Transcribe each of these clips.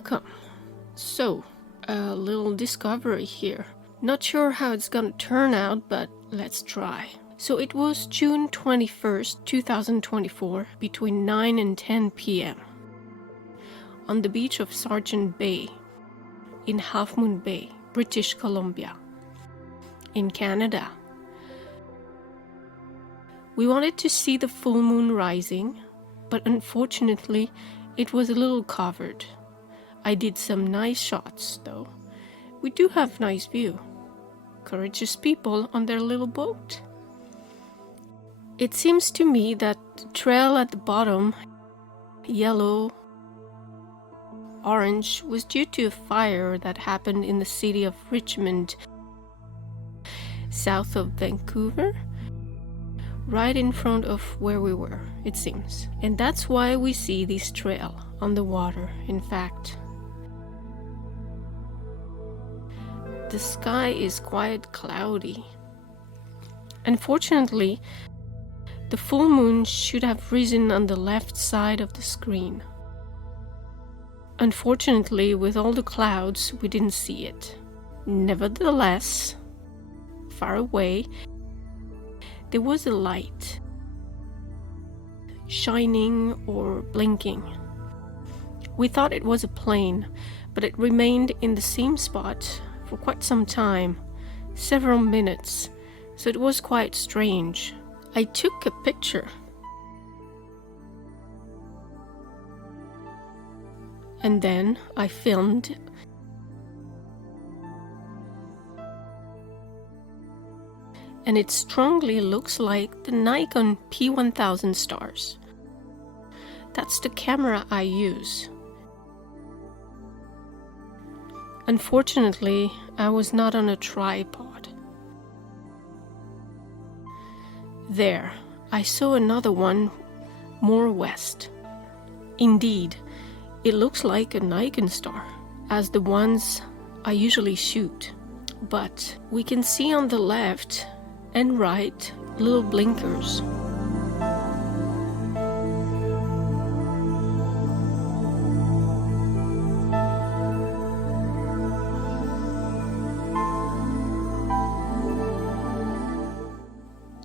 welcome. So, a little discovery here. Not sure how it's gonna turn out, but let's try. So it was June 21st, 2024, between 9 and 10 p.m. on the beach of Sargent Bay, in Half Moon Bay, British Columbia, in Canada. We wanted to see the full moon rising, but unfortunately, it was a little covered. I did some nice shots, though. We do have nice view. Courageous people on their little boat. It seems to me that the trail at the bottom, yellow, orange, was due to a fire that happened in the city of Richmond, south of Vancouver, right in front of where we were, it seems. And that's why we see this trail on the water, in fact. The sky is quite cloudy. Unfortunately, the full moon should have risen on the left side of the screen. Unfortunately, with all the clouds, we didn't see it. Nevertheless, far away, there was a light, shining or blinking. We thought it was a plane, but it remained in the same spot for quite some time, several minutes, so it was quite strange. I took a picture. And then I filmed. And it strongly looks like the Nikon P1000 stars. That's the camera I use. Unfortunately, I was not on a tripod. There, I saw another one more west. Indeed, it looks like a Nikon star, as the ones I usually shoot. But we can see on the left and right little blinkers.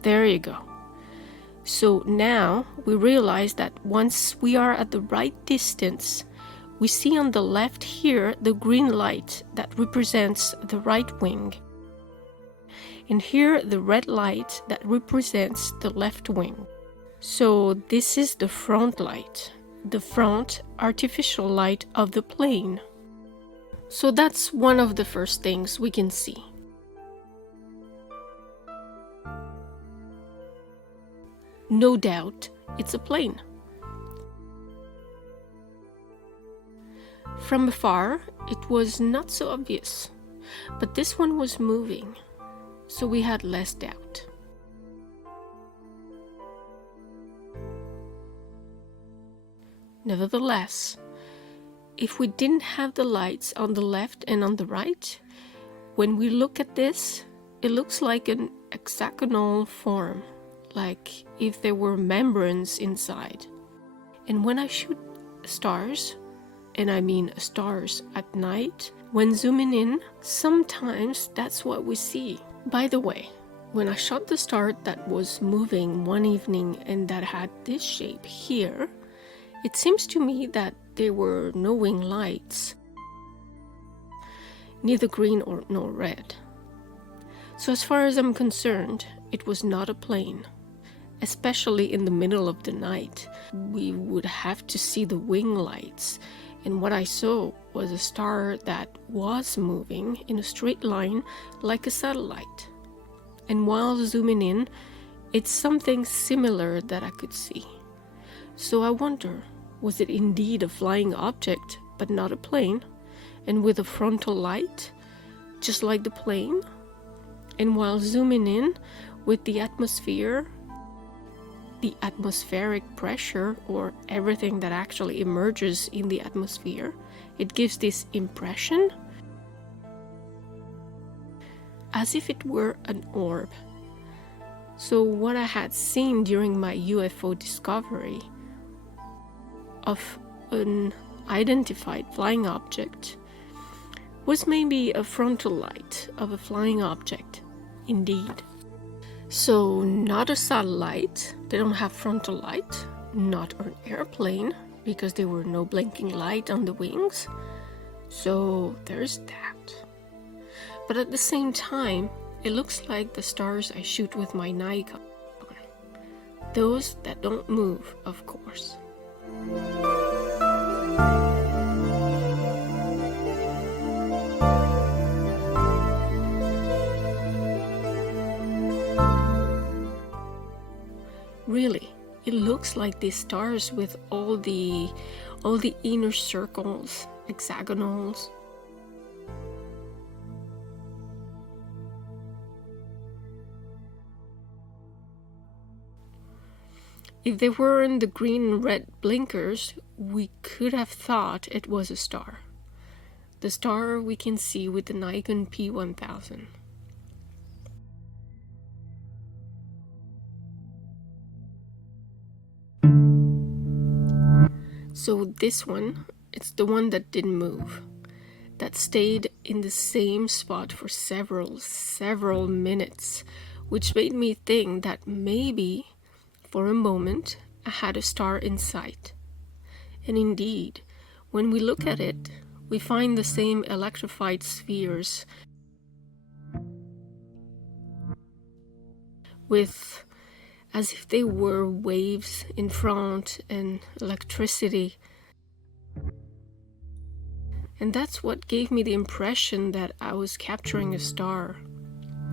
There you go. So now we realize that once we are at the right distance, we see on the left here the green light that represents the right wing. And here the red light that represents the left wing. So this is the front light, the front artificial light of the plane. So that's one of the first things we can see. No doubt, it's a plane. From afar, it was not so obvious, but this one was moving, so we had less doubt. Nevertheless, if we didn't have the lights on the left and on the right, when we look at this, it looks like an hexagonal form. Like if there were membranes inside. And when I shoot stars, and I mean stars at night, when zooming in, sometimes that's what we see. By the way, when I shot the star that was moving one evening and that had this shape here, it seems to me that there were no wing lights, neither green or nor red. So as far as I'm concerned, it was not a plane. Especially in the middle of the night, we would have to see the wing lights, and what I saw was a star that was moving in a straight line like a satellite. And while zooming in, it's something similar that I could see. So I wonder, was it indeed a flying object, but not a plane, and with a frontal light, just like the plane? And while zooming in with the atmosphere, the atmospheric pressure, or everything that actually emerges in the atmosphere, it gives this impression as if it were an orb. So what I had seen during my UFO discovery of an identified flying object was maybe a frontal light of a flying object, indeed. So not a satellite, they don't have frontal light, not an airplane, because there were no blinking light on the wings. So there's that. But at the same time, it looks like the stars I shoot with my Nikon. Those that don't move, of course. Really, it looks like these stars with all the inner circles, hexagonals. If they weren't the green and red blinkers, we could have thought it was a star. The star we can see with the Nikon P1000. So this one, it's the one that didn't move, that stayed in the same spot for several minutes, which made me think that maybe, for a moment, I had a star in sight. And indeed, when we look at it, we find the same electrified spheres with as if they were waves in front and electricity. And that's what gave me the impression that I was capturing a star.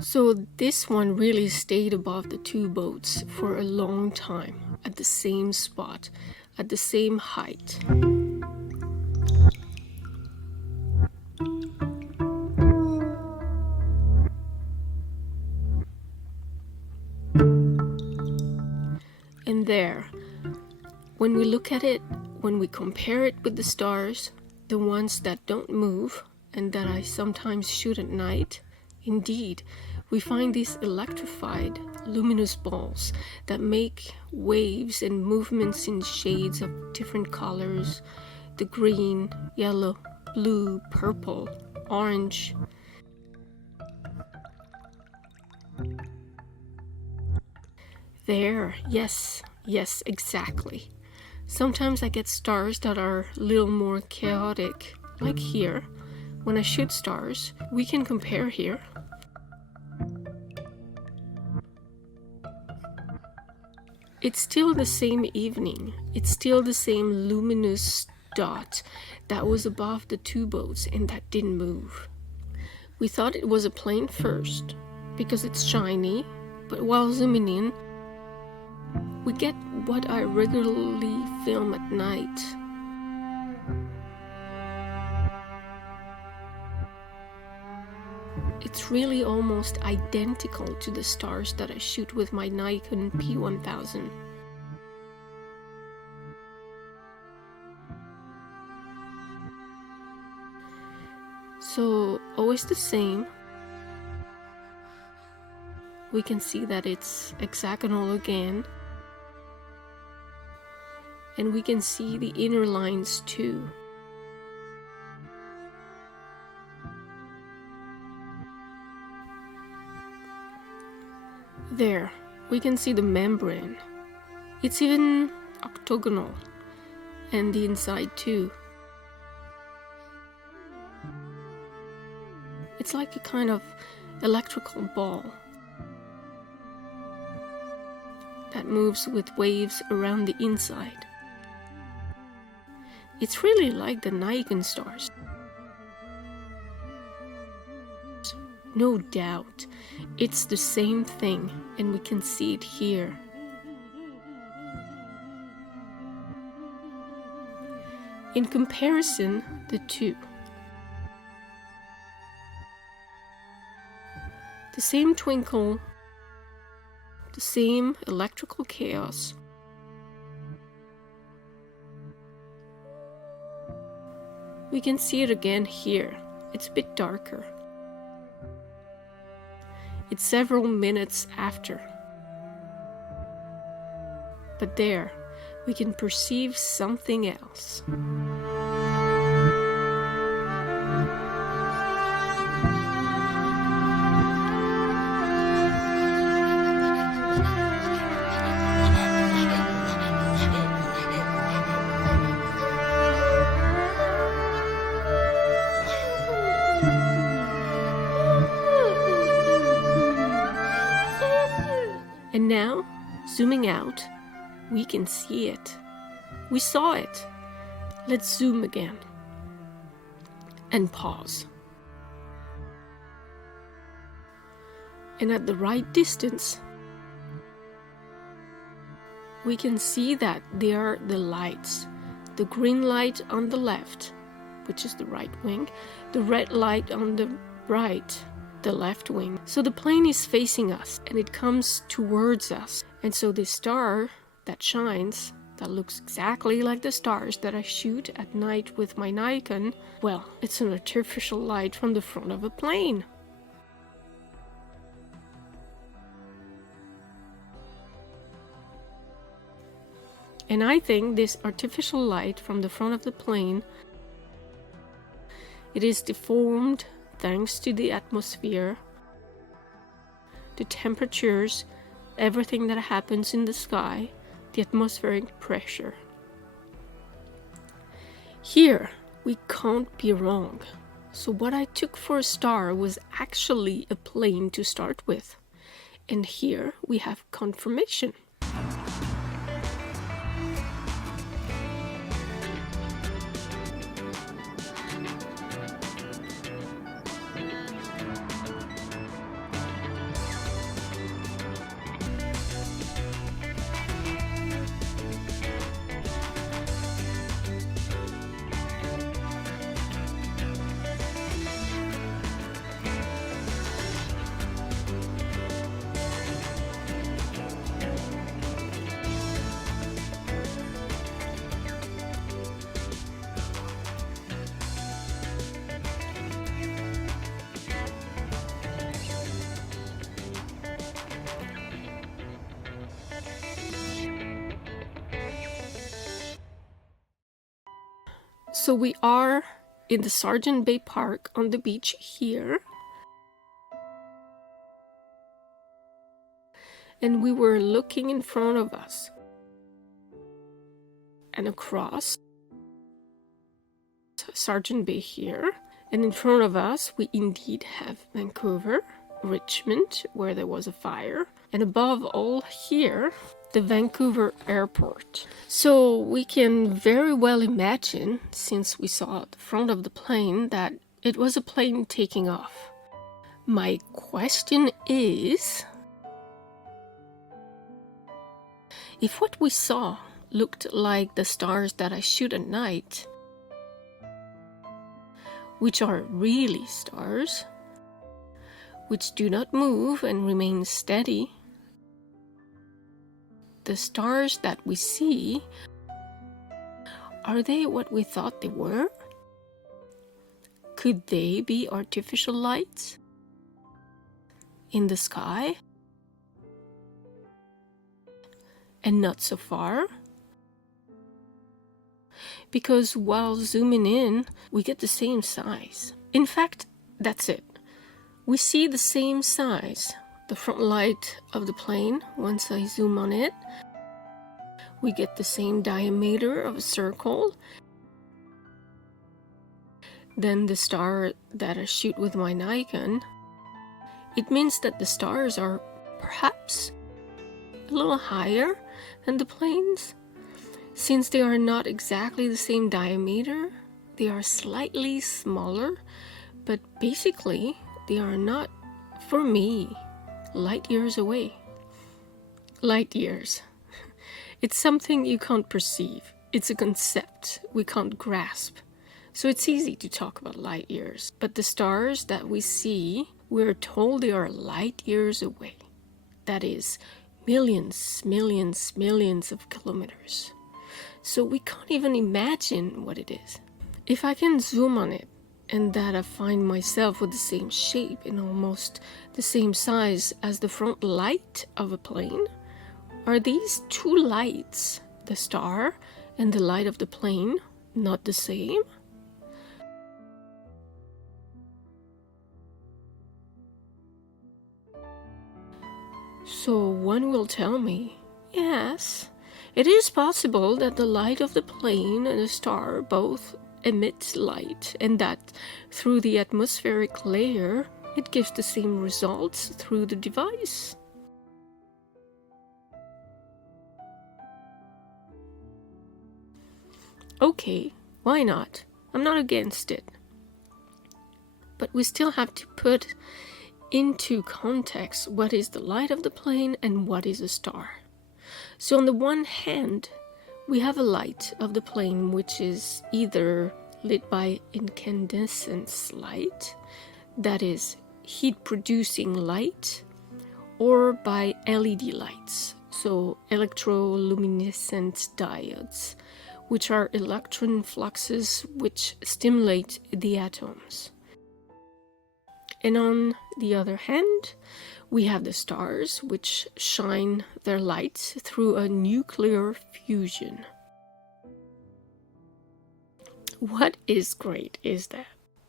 So this one really stayed above the two boats for a long time, at the same spot, at the same height. And there, when we look at it, when we compare it with the stars, the ones that don't move and that I sometimes shoot at night, indeed, we find these electrified, luminous balls that make waves and movements in shades of different colors, the green, yellow, blue, purple, orange. There, yes, exactly. Sometimes I get stars that are a little more chaotic, like here. When I shoot stars, we can compare here. It's still the same evening. It's still the same luminous dot that was above the two boats and that didn't move. We thought it was a plane first, because it's shiny, but while zooming in, we get what I regularly film at night. It's really almost identical to the stars that I shoot with my Nikon P1000. So, always the same. We can see that it's hexagonal again. And we can see the inner lines too. There, we can see the membrane. It's even octagonal, and the inside too. It's like a kind of electrical ball that moves with waves around the inside. It's really like the Nikon stars. No doubt, it's the same thing, and we can see it here. In comparison, the two. The same twinkle, the same electrical chaos. We can see it again here. It's a bit darker. It's several minutes after. But there, we can perceive something else. now, zooming out, we can see it. We saw it. Let's zoom again. And pause. And at the right distance, we can see that there are the lights. The green light on the left, which is the right wing, the red light on the right, the left wing. So the plane is facing us and it comes towards us. And so the star that shines, that looks exactly like the stars that I shoot at night with my Nikon, well, it's an artificial light from the front of a plane. And I think this artificial light from the front of the plane, it is deformed thanks to the atmosphere, the temperatures, everything that happens in the sky, the atmospheric pressure. Here, we can't be wrong. So what I took for a star was actually a plane to start with. And here we have confirmation. So we are in the Sargent Bay Park on the beach here. And we were looking in front of us and across Sargent Bay here. And in front of us, we indeed have Vancouver, Richmond, where there was a fire. And above all here, the Vancouver airport. So we can very well imagine, since we saw the front of the plane, that it was a plane taking off. My question is, if what we saw looked like the stars that I shoot at night, which are really stars, which do not move and remain steady, the stars that we see, are they what we thought they were? Could they be artificial lights in the sky? And not so far? Because while zooming in, we get the same size. In fact, that's it. We see the same size. The front light of the plane, once I zoom on it, we get the same diameter of a circle. Then the star that I shoot with my Nikon, it means that the stars are perhaps a little higher than the planes. Since they are not exactly the same diameter, they are slightly smaller, but basically they are not, for me, light years away. Light years. It's something you can't perceive. It's a concept we can't grasp. So it's easy to talk about light years. But the stars that we see, we're told they are light years away. That is, millions, millions, millions of kilometers. So we can't even imagine what it is. If I can zoom on it, and that I find myself with the same shape and almost the same size as the front light of a plane, are these two lights, the star and the light of the plane, not the same? So one will tell me, yes, it is possible that the light of the plane and the star both emits light, and that through the atmospheric layer it gives the same results through the device. Okay, why not? I'm not against it. But we still have to put into context what is the light of the plane and what is a star. So on the one hand, we have a light of the plane which is either lit by incandescent light, that is heat producing light, or by LED lights, so electroluminescent diodes, which are electron fluxes which stimulate the atoms. And on the other hand, we have the stars, which shine their light through a nuclear fusion. What is great is that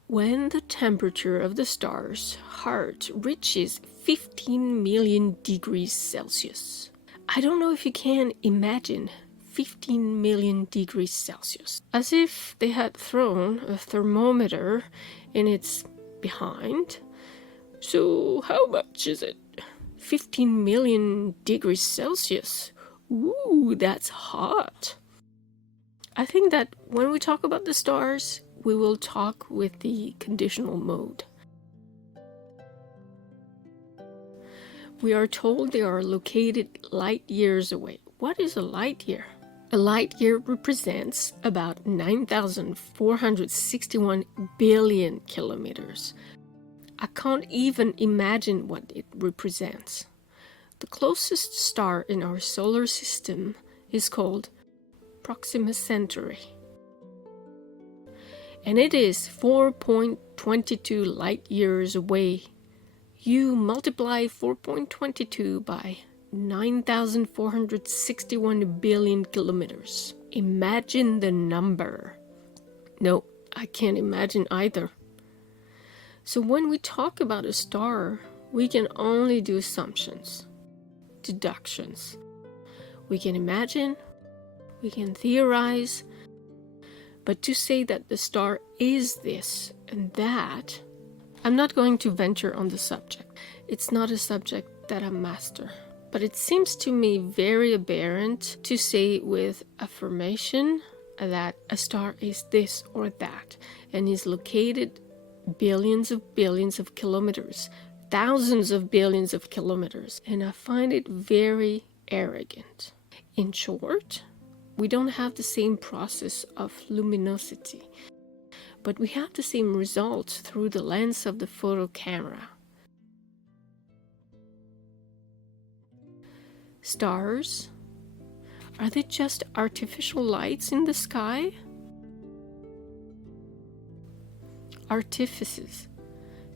when the temperature of the star's heart reaches 15 million degrees Celsius, I don't know if you can imagine 15 million degrees Celsius, as if they had thrown a thermometer in its behind. So how much is it? 15 million degrees Celsius. Ooh, that's hot. I think that when we talk about the stars, we will talk with the conditional mode. We are told they are located light years away. What is a light year? A light year represents about 9,461 billion kilometers. I can't even imagine what it represents. The closest star in our solar system is called Proxima Centauri, and it is 4.22 light years away. You multiply 4.22 by 9,461 billion kilometers. Imagine the number. No, I can't imagine either. So when we talk about a star, we can only do assumptions, deductions. We can imagine, we can theorize, but to say that the star is this and that, I'm not going to venture on the subject. It's not a subject that I master. But it seems to me very aberrant to say with affirmation that a star is this or that and is located billions of kilometers, thousands of billions of kilometers. And I find it very arrogant. In short, we don't have the same process of luminosity, but we have the same results through the lens of the photo camera. Stars, are they just artificial lights in the sky? Artifices,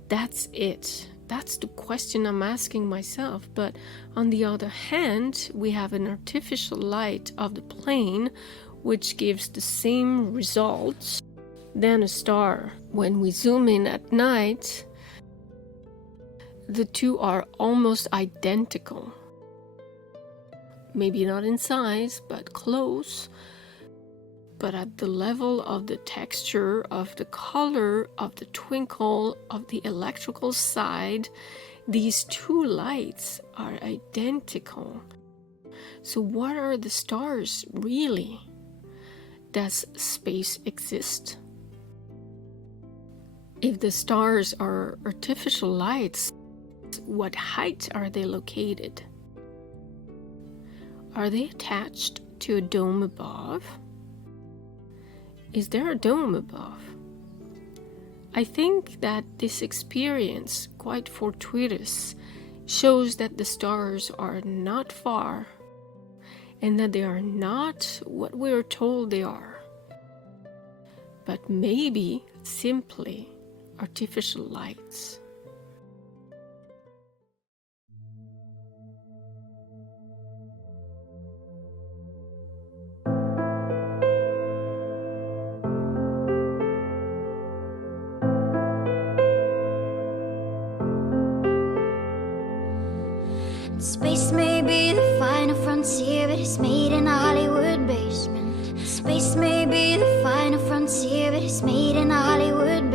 that's it. That's the question I'm asking myself. But on the other hand, we have an artificial light of the plane which gives the same results than a star. When we zoom in at night, the two are almost identical. Maybe not in size, but close. But at the level of the texture, of the color, of the twinkle, of the electrical side, these two lights are identical. So what are the stars really? Does space exist? If the stars are artificial lights, what height are they located? Are they attached to a dome above? Is there a dome above? I think that this experience, quite fortuitous, shows that the stars are not far and that they are not what we are told they are, but maybe simply artificial lights. Space may be the final frontier, but it's made in a Hollywood basement. Space may be the final frontier, but it's made in a Hollywood